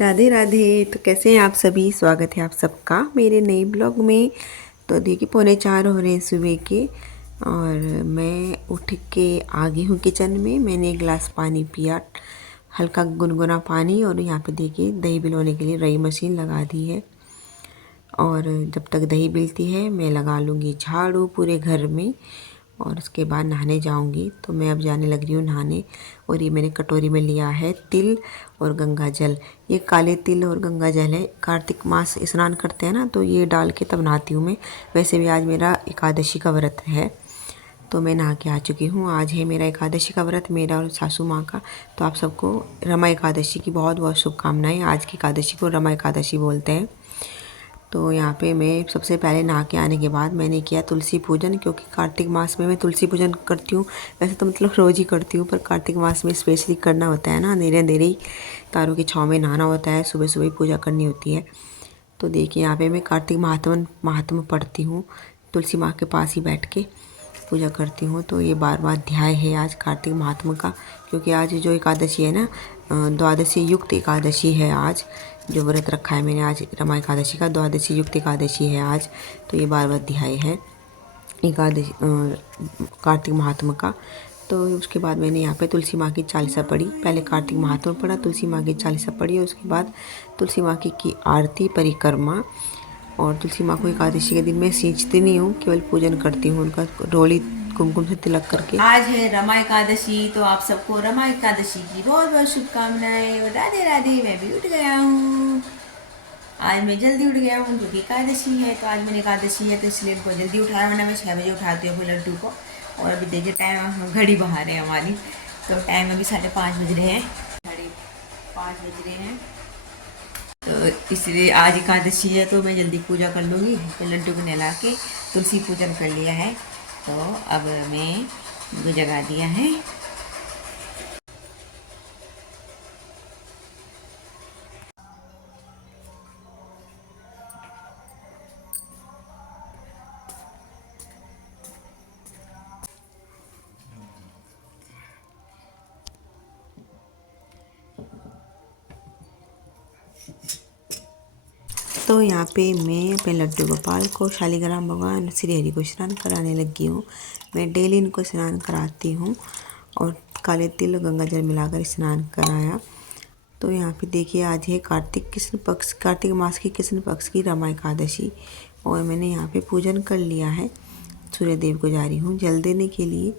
राधे राधे। तो कैसे हैं आप सभी? स्वागत है आप सबका मेरे नए ब्लॉग में। तो देखिए 3:45 हो रहे हैं सुबह के और मैं उठ के आ गई हूँ किचन में। मैंने एक गिलास पानी पिया, हल्का गुनगुना पानी। और यहाँ पे देखिए दही बिलोने के लिए रई मशीन लगा दी है। और जब तक दही बिलती है मैं लगा लूँगी झाड़ू पूरे घर में और उसके बाद नहाने जाऊंगी। तो मैं अब जाने लग रही हूँ नहाने। और ये मैंने कटोरी में लिया है तिल और गंगा जल। ये काले तिल और गंगा जल है। कार्तिक मास स्नान करते हैं ना, तो ये डाल के तब नहाती हूँ मैं। वैसे भी आज मेरा एकादशी का व्रत है, तो मैं नहा के आ चुकी हूँ। आज है मेरा एकादशी का व्रत, मेरा और सासू माँ का। तो आप सबको रमा एकादशी की बहुत बहुत शुभकामनाएं। आज की एकादशी को रमा एकादशी बोलते हैं। तो यहाँ पे मैं सबसे पहले नहा के आने के बाद मैंने किया तुलसी पूजन, क्योंकि कार्तिक मास में मैं तुलसी पूजन करती हूँ। वैसे तो मतलब रोज़ ही करती हूँ, पर कार्तिक मास में स्पेशली करना होता है ना। अंधेरे अंधेरे ही तारों की छाँव में नहाना होता है, सुबह सुबह पूजा करनी होती है। तो देखिए यहाँ पे मैं कार्तिक महात्म पढ़ती हूँ, तुलसी माँ के पास ही बैठ के पूजा करती हूँ। तो ये बार बार अध्याय है आज कार्तिक महात्मा का, क्योंकि आज जो एकादशी है ना, द्वादशी युक्त एकादशी है आज। जो व्रत रखा है मैंने आज रमा एकादशी का, द्वादशी युक्त एकादशी है आज। तो ये बार बार अध्याय है एकादशी कार्तिक महात्मा का। तो उसके बाद मैंने यहाँ पे तुलसी माँ की चालीसा पढ़ी। पहले कार्तिक महात्मा पढ़ा, तुलसी माँ की चालीसा पढ़ी और उसके बाद तुलसी माँ की आरती परिक्रमा। और तुलसी माँ को एकादशी के दिन मैं सींचती नहीं हूँ, केवल पूजन करती हूँ उनका डोली कुमकुम से तिलक करके। आज है रमा एकादशी, तो आप सबको रमा एकादशी की बहुत बहुत शुभकामनाएं। और राधे राधे। मैं भी उठ गया हूँ, आज मैं जल्दी उठ गया हूँ क्योंकि एकादशी है। तो आज मैंने एकादशी है तो इसलिए इनको जल्दी उठाया, वरना मैं 6 बजे उठाती हूँ लड्डू को। और अभी देखिए टाइम, घड़ी बाहर है हमारी, तो टाइम अभी 5:30 बज रहे हैं, 5:30 बज रहे हैं। तो इसलिए आज एकादशी है तो मैं जल्दी पूजा कर लूँगी। तो लड्डू को नहला के तुलसी पूजन कर लिया है, तो अब मैं उनको जगा दिया है। तो यहाँ पे मैं अपने लड्डू गोपाल को, शालिग्राम भगवान, श्री हरि को स्नान कराने लगी हूँ। मैं डेली इनको स्नान कराती हूँ और काले तिल और गंगा जल मिलाकर स्नान कराया। तो यहाँ पे देखिए आज है कार्तिक मास की कृष्ण पक्ष की रमा एकादशी। और मैंने यहाँ पे पूजन कर लिया है। सूर्य देव को जा रही हूँ जल देने के लिए।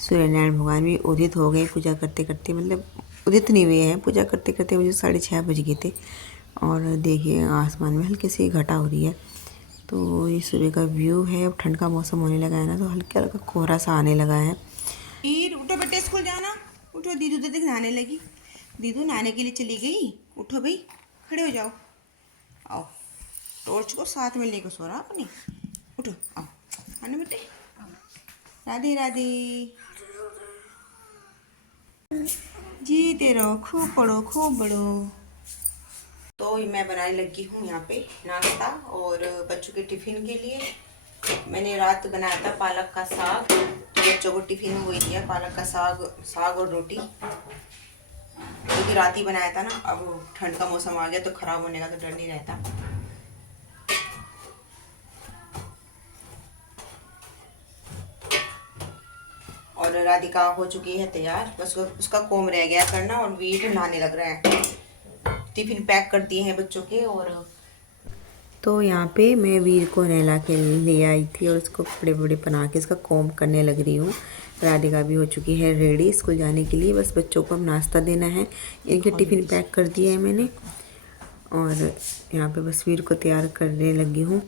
सूर्य नारायण भगवान भी उदित हो गए पूजा करते करते, मतलब उदित नहीं हुए हैं, पूजा करते करते मुझे 6:30 बज गए थे। और देखिए आसमान में हल्की सी घटा हो रही है। तो ये सुबह का व्यू है। अब ठंड का मौसम होने लगा है ना, तो हल्का हल्का कोहरा सा आने लगा है। उठो बेटे, स्कूल जाना। उठो, दीदू तो देख नहाने लगी। दीदू नहाने के लिए चली गई। उठो भाई, खड़े हो जाओ। आओ, टॉर्च को साथ में लेकर सो रहा अपनी। उठो, आओ आने बेटे। राधे राधे। जीते रहो, खूब पढ़ो, खूब बढ़ो। तो मैं बनाने लगी हूँ यहाँ पे नाश्ता और बच्चों के टिफ़िन के लिए। मैंने रात बनाया था पालक का साग, तो बच्चों को टिफ़िन में वही दिया, पालक का साग और रोटी, क्योंकि रात ही बनाया था ना। अब ठंड का मौसम आ गया तो ख़राब होने का तो डर नहीं रहता। और राधिका हो चुकी है तैयार, बस उसका कोम रह गया करना और वीर नहाने लग रहा है। टिफ़िन पैक कर दिए हैं बच्चों के। और तो यहाँ पे मैं वीर को नहला के ले आई थी और उसको कपड़े वपड़े पहना के इसका कोम करने लग रही हूँ। राधिका भी हो चुकी है रेडी स्कूल जाने के लिए, बस बच्चों को अब नाश्ता देना है। इनके टिफ़िन पैक कर दिया है मैंने। और यहाँ पे बस वीर को तैयार करने लगी हूँ।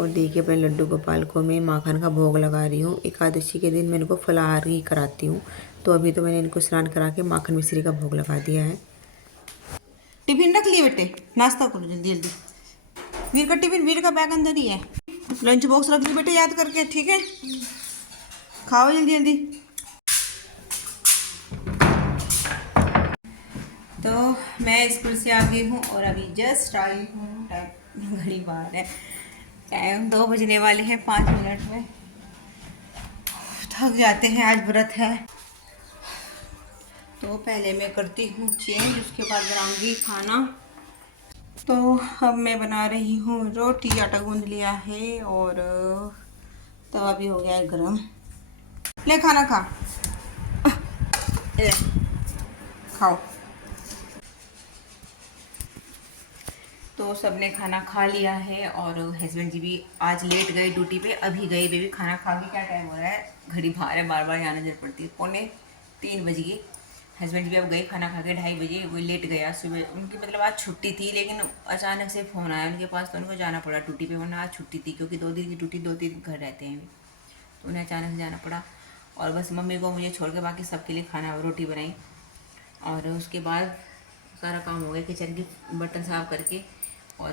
और देखिए अपने लड्डू गोपाल को मैं माखन का भोग लगा रही हूँ। एकादशी के दिन मैं इनको फलाहार ही कराती हूँ, तो अभी तो मैंने इनको स्नान करा के माखन मिश्री का भोग लगा दिया है। टिफ़िन रख लिए बेटे, नाश्ता करो जल्दी जल्दी। वीर का टिफिन, वीर का बैग अंदर ही है। लंच बॉक्स रख दी बेटे याद करके, ठीक है? खाओ जल्दी जल्दी। तो मैं स्कूल से आ गई हूँ और अभी जस्ट आई हूँ। टाइम घड़ी बाहर है, टाइम 2 बजने वाले हैं 5 मिनट में। थक जाते हैं, आज व्रत है। तो पहले मैं करती हूँ चेंज, उसके बाद बनाऊंगी खाना। तो अब मैं बना रही हूँ रोटी। आटा गूंद लिया है और तवा भी हो गया है गरम। ले खाना खा, ले खाओ। तो सबने खाना खा लिया है और हस्बैंड जी भी आज लेट गए ड्यूटी पे, अभी गए। बेबी खाना खा के क्या टाइम हो रहा है, घड़ी बाहर है, बार बार यहाँ नजर पड़ती है। 2:45 बज गए। हस्बैंड भी अब गए खाना खा के 2:30 बजे। वो लेट गया सुबह, उनकी मतलब आज छुट्टी थी, लेकिन अचानक से फ़ोन आया उनके पास, तो उनको जाना पड़ा ड्यूटी पे। वरना आज छुट्टी थी, क्योंकि 2 दिन की ड्यूटी, 2 दिन घर रहते हैं, तो उन्हें अचानक से जाना पड़ा। और बस मम्मी को मुझे छोड़ के बाकी सबके लिए खाना रोटी बनाई। और उसके बाद सारा काम हो गया, किचन की बर्तन साफ करके और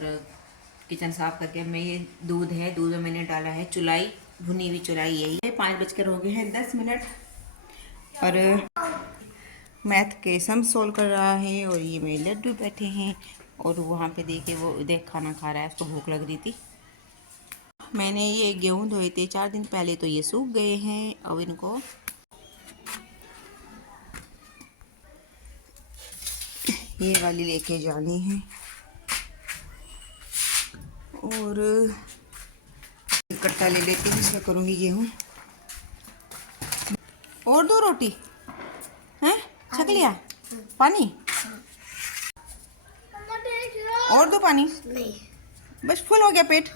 किचन साफ करके। मैं ये दूध है, दूध में मैंने डाला है चुलाई, भुनी हुई चुलाई यही है। 5 बजकर हो गए हैं 10 मिनट और मैथ के सम सोल्व कर रहा है। और ये मेरे लड्डू बैठे हैं और वहाँ पे देखे वो देख खाना खा रहा है, उसको भूख लग रही थी। मैंने ये गेहूँ धोए थे 4 दिन पहले, तो ये सूख गए हैं। अब इनको ये वाली लेके जानी है और कट्टा ले लेती हूँ, इसमें करूँगी गेहूँ। और 2 रोटी हैं, छक लिया पानी, और 2 पानी नहीं, बस फुल हो गया पेट।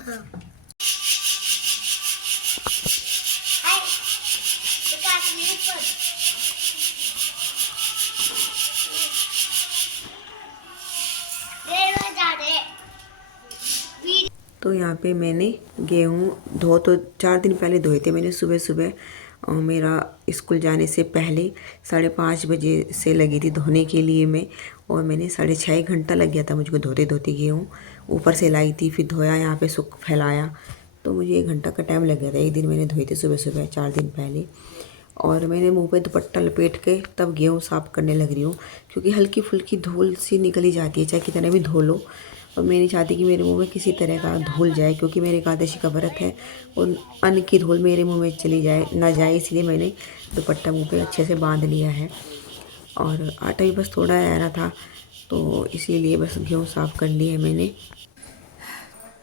तो यहाँ पे मैंने गेहूँ धो तो 4 दिन पहले धोए थे मैंने सुबह सुबह। और मेरा स्कूल जाने से पहले 5:30 बजे से लगी थी धोने के लिए मैं। और मैंने 6.5 घंटा लग गया था मुझको धोते धोते गेहूँ। ऊपर से लाई थी, फिर धोया, यहाँ पे सूख फैलाया, तो मुझे 1 घंटा का टाइम लग गया था। एक दिन मैंने धोए थे सुबह सुबह 4 दिन पहले। और मैंने मुंह पे दुपट्टा लपेट के तब गेहूँ साफ़ करने लग रही हूँ, क्योंकि हल्की फुल्की धूल सी निकली जाती है, चाहे कितना भी धो लो। और मैं नहीं चाहती कि मेरे मुंह में किसी तरह का धूल जाए, क्योंकि मेरे एकादशी का व्रत है और अन्न की धूल मेरे मुंह में चली जाए ना जाए, इसलिए मैंने दुपट्टा मुंह पे अच्छे से बांध लिया है। और आटा भी बस थोड़ा आ रहा था, तो इसीलिए बस गेहूँ साफ़ कर लिया है मैंने।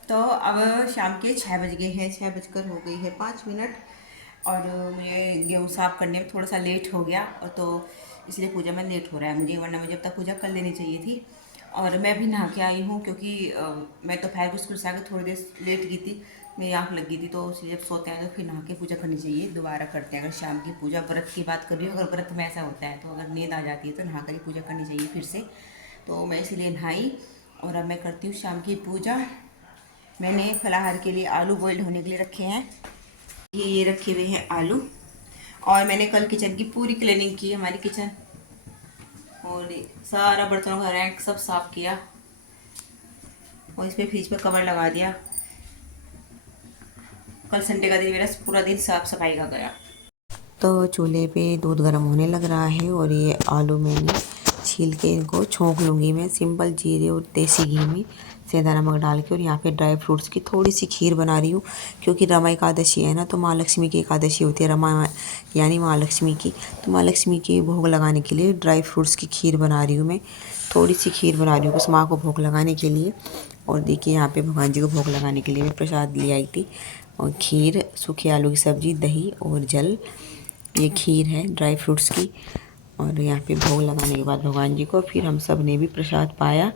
तो अब शाम के 6 बज गए हैं, 6 बजकर हो गई है 5 मिनट। और मुझे गेहूँ साफ़ करने में थोड़ा सा लेट हो गया, और तो इसलिए पूजा में लेट हो रहा है मुझे, वरना मुझे अब तक पूजा कर लेनी चाहिए थी। और मैं भी नहा के आई हूँ, क्योंकि मैं तो दोपहर को स्कूल से आकर थोड़ी देर लेट गई थी, मेरी आँख लग गई थी, तो इसलिए जब सोते हैं तो फिर नहा के पूजा करनी चाहिए। दोबारा करते हैं अगर शाम की पूजा, व्रत की बात कर रही हूँ, अगर व्रत में ऐसा होता है तो अगर नींद आ जाती है तो नहा कर ही पूजा करनी चाहिए फिर से। तो मैं इसीलिए नहाई और अब मैं करती हूँ शाम की पूजा। मैंने फलाहार के लिए आलू बॉयल होने के लिए रखे हैं, ये रखे हुए हैं आलू। और मैंने कल किचन की पूरी क्लीनिंग की, हमारी किचन और सारा बर्तनों का रैंक सब साफ किया और इस पे फ्रिज पे कवर लगा दिया। कल संडे का दिन मेरा पूरा दिन साफ सफाई का गया। तो चूल्हे पे दूध गर्म होने लग रहा है और ये आलू मैंने छील के इनको छोंक लूँगी मैं सिंपल जीरे और देसी घी में सेंधा नमक डाल के। और यहाँ पे ड्राई फ्रूट्स की थोड़ी सी खीर बना रही हूँ, क्योंकि रमा एकादशी है ना, तो माँ लक्ष्मी की एकादशी होती है, रमा यानी माँ लक्ष्मी की। तो माँ लक्ष्मी की भोग लगाने के लिए ड्राई फ्रूट्स की खीर बना रही हूँ मैं। थोड़ी सी खीर बना रही हूँ उस माँ को भोग लगाने के लिए। और देखिए यहाँ पे भगवान जी को भोग लगाने के लिए मैं प्रसाद ले आई थी, और खीर, सूखे आलू की सब्ज़ी, दही और जल, ये खीर है ड्राई फ्रूट्स की। और यहाँ पे भोग लगाने के बाद भगवान जी को फिर हम सब ने भी प्रसाद पाया।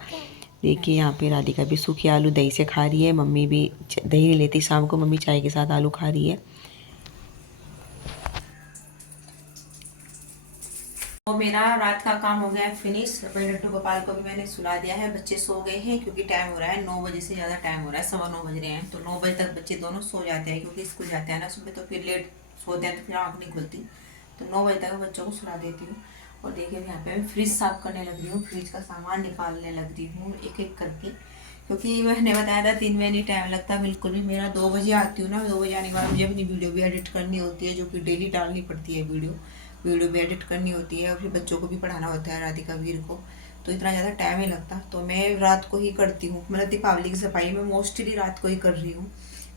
देखिए यहाँ पे राधिका भी सूखे आलू दही से खा रही है, मम्मी भी दही नहीं लेती शाम को, मम्मी चाय के साथ आलू खा रही है। तो मेरा रात का काम हो गया है फिनिश। अपने लड्डू गोपाल को भी मैंने सुला दिया है, बच्चे सो गए हैं, क्योंकि टाइम हो रहा है 9 बजे से ज़्यादा टाइम हो रहा है, 9:15 बज रहे हैं। तो 9 बजे तक बच्चे दोनों सो जाते हैं, क्योंकि स्कूल जाते हैं ना सुबह, तो फिर लेट सोते हैं तो फिर आँख नहीं खुलती। तो 9 बजे तक बच्चों को सुला देती हूँ। और देखिए यहाँ पे मैं फ्रिज साफ करने लग रही हूँ, फ्रिज का सामान निकालने लग रही हूँ एक एक करके, क्योंकि मैंने बताया था दिन में नहीं टाइम लगता बिल्कुल भी। मेरा 2 बजे आती हूँ ना, 2 बजे आने के बाद मुझे अपनी वीडियो भी एडिट करनी होती है, जो कि डेली डालनी पड़ती है वीडियो भी एडिट करनी होती है, और फिर बच्चों को भी पढ़ाना होता है, राधिका वीर को, तो इतना ज़्यादा टाइम ही लगता। तो मैं रात को ही करती हूँ, मतलब दीपावली की सफाई मैं मोस्टली रात को ही कर रही हूँ।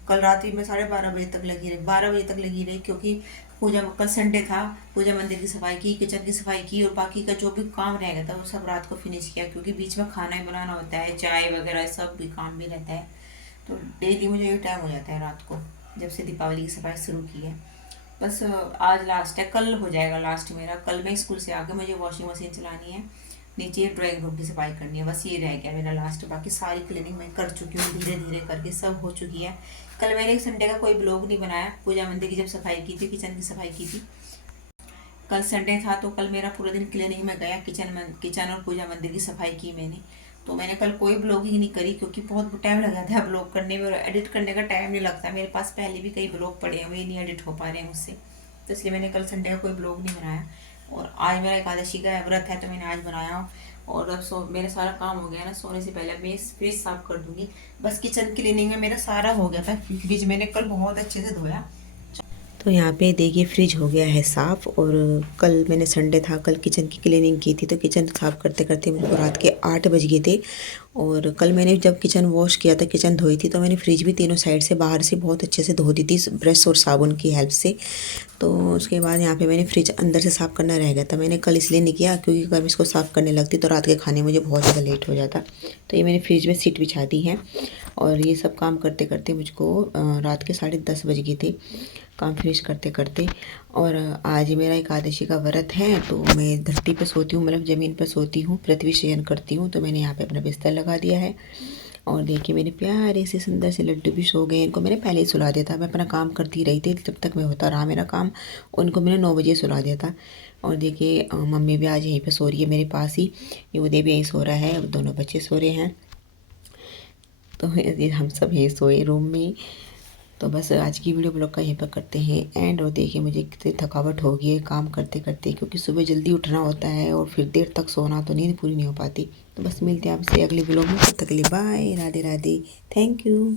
कल रात भी मैं 12:30 बजे तक लगी रही, 12 बजे तक लगी रही, क्योंकि पूजा कल संडे था, पूजा मंदिर की सफाई की, किचन की सफाई की और बाकी का जो भी काम रह गया था वो सब रात को फिनिश किया, क्योंकि बीच में खाना ही बनाना होता है, चाय वगैरह सब भी काम भी रहता है। तो डेली मुझे ये टाइम हो जाता है रात को, जब से दीपावली की सफाई शुरू की है। बस आज लास्ट है, कल हो जाएगा लास्ट मेरा। कल मैं स्कूल से आके मुझे वॉशिंग मशीन चलानी है, नीचे ड्राइंग रूम की सफाई करनी है, बस ये रह गया मेरा लास्ट। बाकी सारी क्लीनिंग मैं कर चुकी हूँ, धीरे धीरे करके सब हो चुकी है। कल मैंने एक संडे का कोई ब्लॉग नहीं बनाया, पूजा मंदिर की जब सफाई की थी, किचन की सफाई की थी। कल संडे था तो कल मेरा पूरा दिन क्लीनिंग में गया, किचन और पूजा मंदिर की सफाई की मैंने। तो मैंने कल कोई ब्लॉगिंग नहीं करी, क्योंकि बहुत टाइम लगा था ब्लॉग करने में, और एडिट करने का टाइम नहीं लगता मेरे पास। पहले भी कई ब्लॉग पड़े हैं, वे नहीं एडिट हो पा रहे हैं मुझसे, तो इसलिए मैंने कल संडे का कोई ब्लॉग नहीं बनाया। और आज मेरा एकादशी का व्रत है, तो मैंने आज बनाया। और अब मेरा सारा काम हो गया ना, सोने से पहले मैं फ्रिज साफ कर दूंगी। बस किचन क्लीनिंग में मेरा सारा हो गया था, फ्रिज मैंने कल बहुत अच्छे से धोया। तो यहाँ पे देखिए फ्रिज हो गया है साफ़। और कल मैंने संडे था, कल किचन की क्लीनिंग की थी, तो किचन साफ़ करते करते मुझको रात के 8 बज गए थे। और कल मैंने जब किचन वॉश किया था, किचन धोई थी, तो मैंने फ्रिज भी तीनों साइड से बाहर से बहुत अच्छे से धो दी थी ब्रश और साबुन की हेल्प से। तो उसके बाद यहाँ पे मैंने फ्रिज अंदर से साफ़ करना रह गया था, मैंने कल इसलिए नहीं किया क्योंकि कल इसको साफ़ करने लगती तो रात के खाने मुझे बहुत ज़्यादा लेट हो जाता। तो ये मैंने फ्रिज में सीट बिछा दी है। और ये सब काम करते करते मुझको रात के 10:30 बज गए थे, काम फिनिश करते करते। और आज मेरा एकादशी का व्रत है, तो मैं धरती पर सोती हूँ, मतलब ज़मीन पर सोती हूँ, पृथ्वी शयन करती हूँ। तो मैंने यहाँ पे अपना बिस्तर लगा दिया है। और देखिए मेरे प्यारे से सुंदर से लड्डू भी सो गए। इनको मैंने पहले ही सुला दिया था, मैं अपना काम करती रही थी जब तक मैं होता रहा मेरा काम। उनको मैंने 9 बजे सुला दिया था। और देखिए मम्मी भी आज यहीं पे सो रही है मेरे पास ही, ये उदय भी यहीं सो रहा है, दोनों बच्चे सो रहे हैं। तो ये हम सब यहीं सोए रूम में। तो बस आज की वीडियो ब्लॉग का यहीं पर करते हैं एंड। और देखिए मुझे कितनी थकावट हो गई है काम करते करते, क्योंकि सुबह जल्दी उठना होता है और फिर देर तक सोना, तो नींद पूरी नहीं हो पाती। तो बस मिलते हैं आपसे अगले ब्लॉग में, तब तक के लिए bye, Radhe Radhe, thank you.